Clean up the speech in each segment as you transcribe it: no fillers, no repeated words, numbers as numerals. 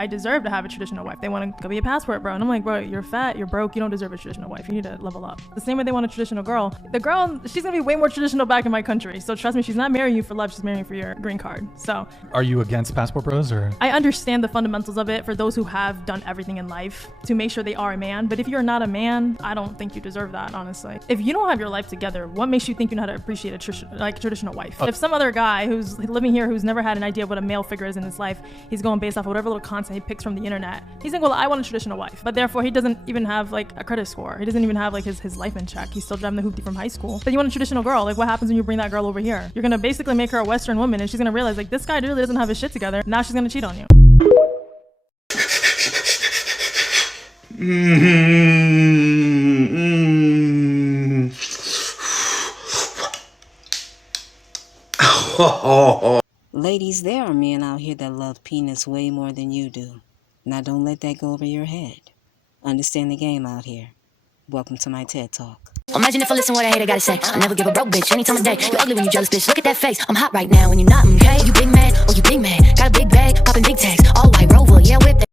I deserve to have a traditional wife. They want to go be a passport bro. And I'm like, bro, you're fat, you're broke, you don't deserve a traditional wife. You need to level up. The same way they want a traditional girl. The girl, she's going to be way more traditional back in my country. So trust me, she's not marrying you for love. She's marrying you for your green card. So are you against passport bros or? I understand the fundamentals of it for those who have done everything in life to make sure they are a man. But if you're not a man, I don't think you deserve that, honestly. If you don't have your life together, what makes you think you know how to appreciate a traditional wife? If some other guy who's living here who's never had an idea of what a male figure is in his life, he's going based off of whatever little content he picks from the internet. He's like, well, I want a traditional wife. But therefore, he doesn't even have like a credit score. He doesn't even have like his life in check. He's still driving the hoopty from high school. But you want a traditional girl. Like, what happens when you bring that girl over here? You're going to basically make her a Western woman, and she's going to realize, like, this guy really doesn't have his shit together. Now she's going to cheat on you. Ladies, there are men out here that love penis way more than you do. Now don't let that go over your head. Understand the game out here. Welcome to my TED Talk. Imagine if I listen what a hater gotta say. I never give a broke bitch any time of day. You ugly when you jealous, bitch. Look at that face. I'm hot right now when you're not, okay? You big mad, oh you big mad. Got a big bag, popping big tags. All white Rover, yeah, whip that.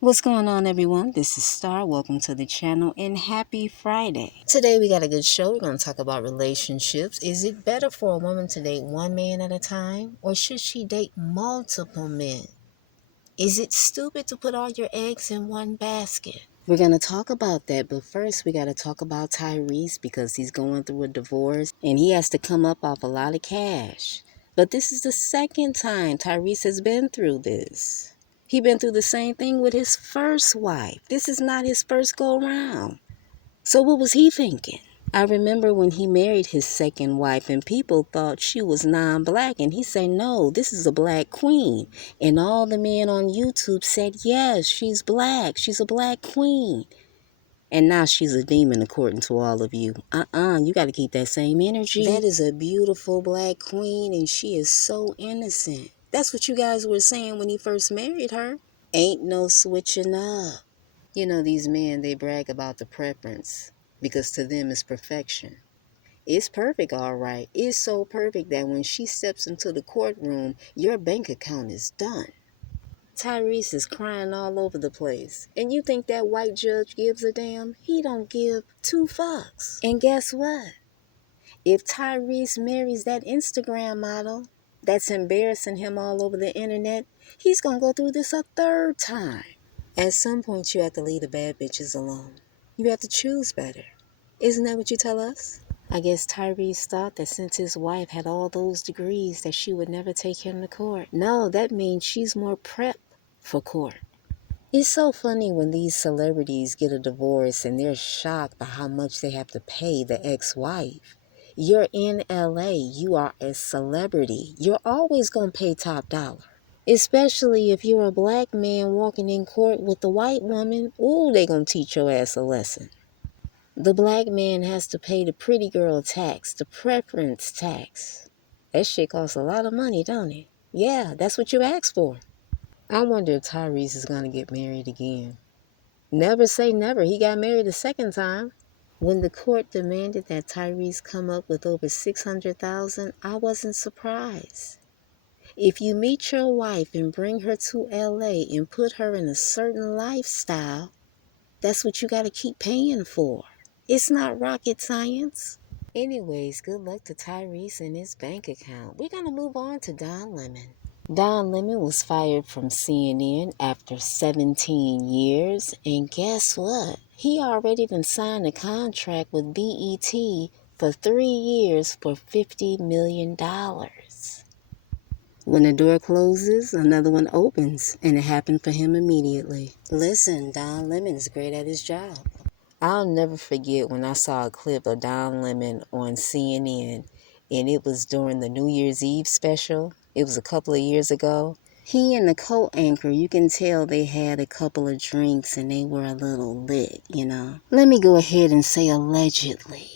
What's going on, everyone? This is Star. Welcome to the channel and happy Friday. Today we got a good show. We're going to talk about relationships. Is it better for a woman to date one man at a time, or should she date multiple men? Is it stupid to put all your eggs in one basket? We're going to talk about that, but first we got to talk about Tyrese because he's going through a divorce and he has to come up off a lot of cash. But this is the second time Tyrese has been through this. He been through the same thing with his first wife. This is not his first go round. So what was he thinking? I remember when he married his second wife and people thought she was non-black, and he said, no, this is a black queen. And all the men on YouTube said, yes, she's black. She's a black queen. And now she's a demon according to all of you. You got to keep that same energy. That is a beautiful black queen and she is so innocent. That's what you guys were saying when he first married her. Ain't no switching up. You know, these men, they brag about the preference because to them it's perfection. It's perfect, all right. It's so perfect that when she steps into the courtroom, your bank account is done. Tyrese is crying all over the place. And you think that white judge gives a damn? He don't give two fucks. And guess what? If Tyrese marries that Instagram model that's embarrassing him all over the internet, he's going to go through this a third time. At some point, you have to leave the bad bitches alone. You have to choose better. Isn't that what you tell us? I guess Tyrese thought that since his wife had all those degrees that she would never take him to court. No, that means she's more prep for court. It's so funny when these celebrities get a divorce and they're shocked by how much they have to pay the ex-wife. You're in LA. You are a celebrity. You're always going to pay top dollar. Especially if you're a black man walking in court with a white woman. Ooh, they going to teach your ass a lesson. The black man has to pay the pretty girl tax, the preference tax. That shit costs a lot of money, don't it? Yeah, that's what you asked for. I wonder if Tyrese is going to get married again. Never say never. He got married a second time. When the court demanded that Tyrese come up with over $600,000, I wasn't surprised. If you meet your wife and bring her to LA and put her in a certain lifestyle, that's what you got to keep paying for. It's not rocket science. Anyways, good luck to Tyrese and his bank account. We're going to move on to Don Lemon. Don Lemon was fired from CNN after 17 years, and guess what? He already done signed a contract with BET for 3 years for $50 million. When a door closes, another one opens, and it happened for him immediately. Listen, Don Lemon is great at his job. I'll never forget when I saw a clip of Don Lemon on CNN, and it was during the New Year's Eve special. It was a couple of years ago. He and the co-anchor, you can tell they had a couple of drinks and they were a little lit, you know. Let me go ahead and say allegedly.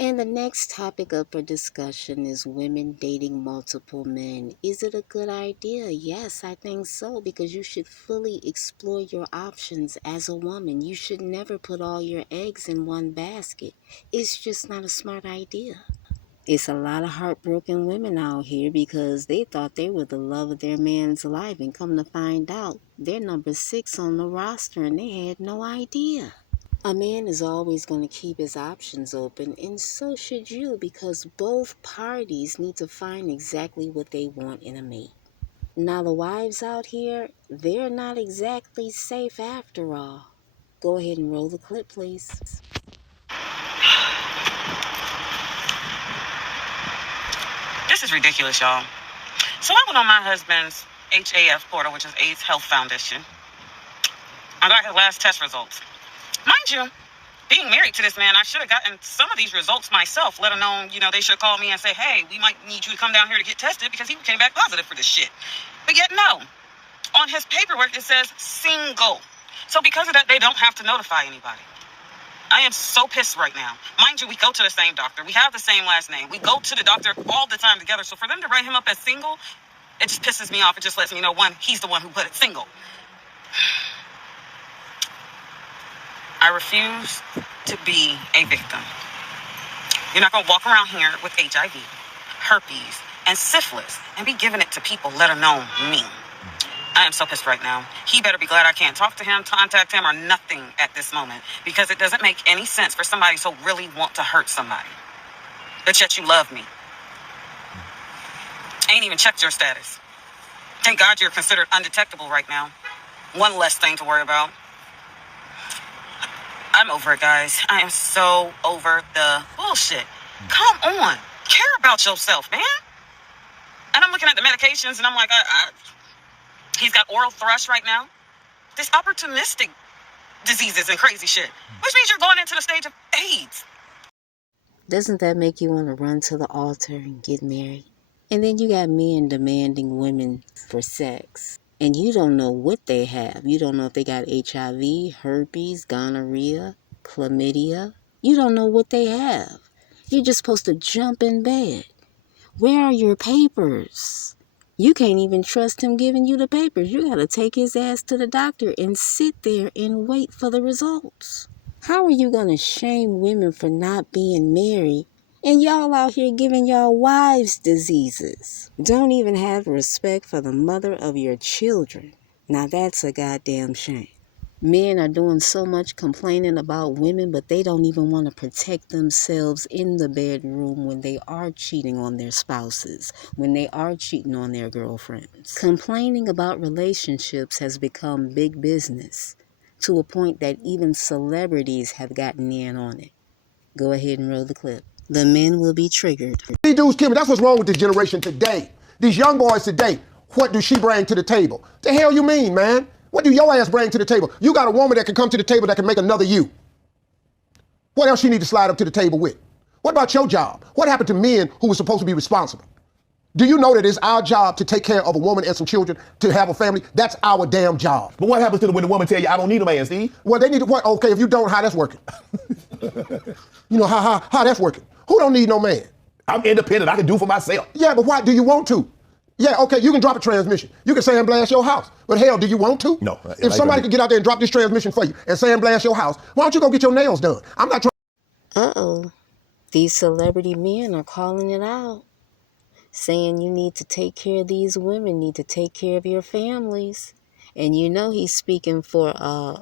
And the next topic up for discussion is women dating multiple men. Is it a good idea? Yes, I think so, because you should fully explore your options as a woman. You should never put all your eggs in one basket. It's just not a smart idea. It's a lot of heartbroken women out here because they thought they were the love of their man's life, and come to find out, they're number 6 on the roster and they had no idea. A man is always going to keep his options open, and so should you, because both parties need to find exactly what they want in a mate. Now, the wives out here, they're not exactly safe after all. Go ahead and roll the clip, please. This is ridiculous, y'all. So I went on my husband's HAF portal, which is AIDS Health Foundation. I got his last test results. Mind you, being married to this man, I should have gotten some of these results myself, let alone, they should have called me and say, hey, we might need you to come down here to get tested because he came back positive for this shit. But yet, no. On his paperwork, it says single. So because of that, they don't have to notify anybody. I am so pissed right now. Mind you, we go to the same doctor. We have the same last name. We go to the doctor all the time together. So for them to write him up as single, it just pisses me off. It just lets me know, one, he's the one who put it single. I refuse to be a victim. You're not going to walk around here with HIV, herpes, and syphilis and be giving it to people, let alone me. I am so pissed right now. He better be glad I can't talk to him, contact him, or nothing at this moment, because it doesn't make any sense for somebody to really want to hurt somebody. But yet you love me. I ain't even checked your status. Thank God you're considered undetectable right now. One less thing to worry about. I'm over it, guys. I am so over the bullshit. Come on. Care about yourself, man. And I'm looking at the medications, and I'm like, he's got oral thrush right now. This opportunistic diseases and crazy shit. Which means you're going into the stage of AIDS. Doesn't that make you want to run to the altar and get married? And then you got men demanding women for sex. And you don't know what they have. You don't know if they got HIV, herpes, gonorrhea, chlamydia. You don't know what they have. You're just supposed to jump in bed. Where are your papers? You can't even trust him giving you the papers. You got to take his ass to the doctor and sit there and wait for the results. How are you going to shame women for not being married and y'all out here giving y'all wives diseases? Don't even have respect for the mother of your children. Now that's a goddamn shame. Men are doing so much complaining about women, but they don't even want to protect themselves in the bedroom when they are cheating on their spouses, when they are cheating on their girlfriends. Complaining about relationships has become big business, to a point that even celebrities have gotten in on it. Go ahead and roll the clip. The men will be triggered. These dudes, Kimmy, that's what's wrong with this generation today. These young boys today, what does she bring to the table? The hell you mean, man? What do your ass bring to the table? You got a woman that can come to the table that can make another you. What else you need to slide up to the table with? What about your job? What happened to men who were supposed to be responsible? Do you know that it's our job to take care of a woman and some children, to have a family? That's our damn job. But what happens to when the woman tell you, I don't need a man, Steve? Well, they need to, what? Okay, if you don't, how that's working? You know, how that's working? Who don't need no man? I'm independent. I can do for myself. Yeah, but why do you want to? Yeah, okay, you can drop a transmission. You can sandblast your house. But hell, do you want to? No. If somebody could get out there and drop this transmission for you and sandblast your house, why don't you go get your nails done? I'm not trying. Uh-oh. These celebrity men are calling it out, saying you need to take care of these women, need to take care of your families. And you know he's speaking for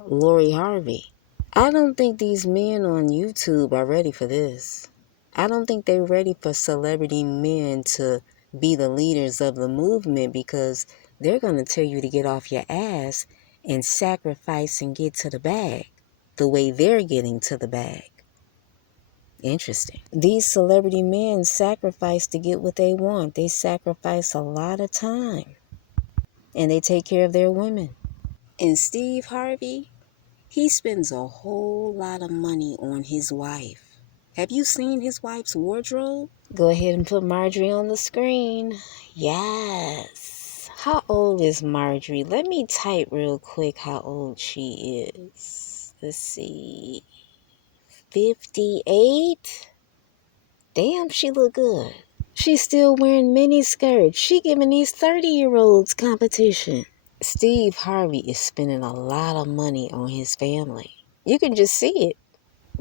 Lori Harvey. I don't think these men on YouTube are ready for this. I don't think they're ready for celebrity men to be the leaders of the movement, because they're going to tell you to get off your ass and sacrifice and get to the bag the way they're getting to the bag. Interesting. These celebrity men sacrifice to get what they want. They sacrifice a lot of time. And they take care of their women. And Steve Harvey, he spends a whole lot of money on his wife. Have you seen his wife's wardrobe? Go ahead and put Marjorie on the screen. Yes. How old is Marjorie? Let me type real quick how old she is. Let's see. 58? Damn, she look good. She's still wearing mini skirts. She giving these 30-year-olds competition. Steve Harvey is spending a lot of money on his family. You can just see it.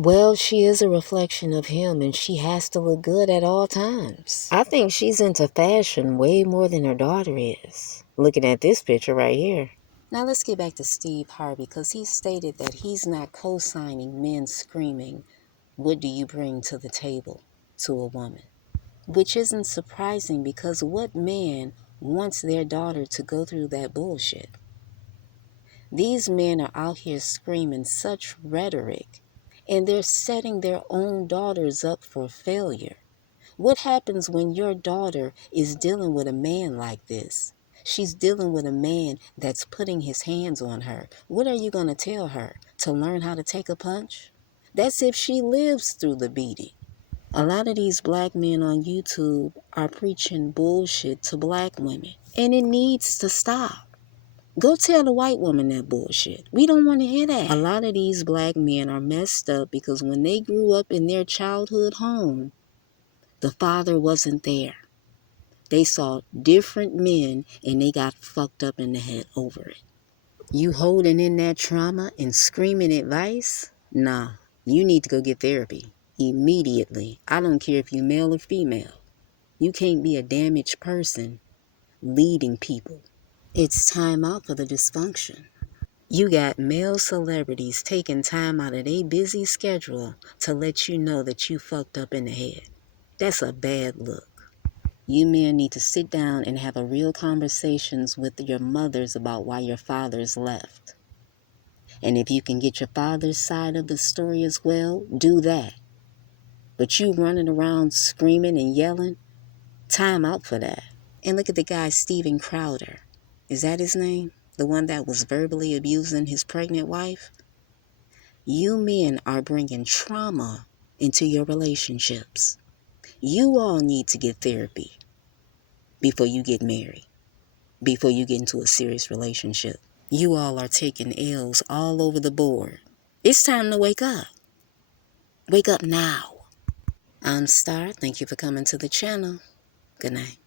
Well, she is a reflection of him and she has to look good at all times. I think she's into fashion way more than her daughter is. Looking at this picture right here. Now let's get back to Steve Harvey because he stated that he's not co-signing men screaming, "What do you bring to the table?" to a woman. Which isn't surprising because what man wants their daughter to go through that bullshit? These men are out here screaming such rhetoric and they're setting their own daughters up for failure. What happens when your daughter is dealing with a man like this? She's dealing with a man that's putting his hands on her. What are you going to tell her? To learn how to take a punch? That's if she lives through the beating. A lot of these black men on YouTube are preaching bullshit to black women, and it needs to stop. Go tell the white woman that bullshit. We don't want to hear that. A lot of these black men are messed up because when they grew up in their childhood home, the father wasn't there. They saw different men and they got fucked up in the head over it. You holding in that trauma and screaming advice? Nah, you need to go get therapy. Immediately. I don't care if you're male or female. You can't be a damaged person leading people. It's time out for the dysfunction. You got male celebrities taking time out of their busy schedule to let you know that you fucked up in the head. That's a bad look. You men need to sit down and have a real conversations with your mothers about why your fathers left. And if you can get your father's side of the story as well, do that. But you running around screaming and yelling, time out for that. And look at the guy, Steven Crowder. Is that his name? The one that was verbally abusing his pregnant wife? You men are bringing trauma into your relationships. You all need to get therapy before you get married, before you get into a serious relationship. You all are taking L's all over the board. It's time to wake up. Wake up now. I'm Star. Thank you for coming to the channel. Good night.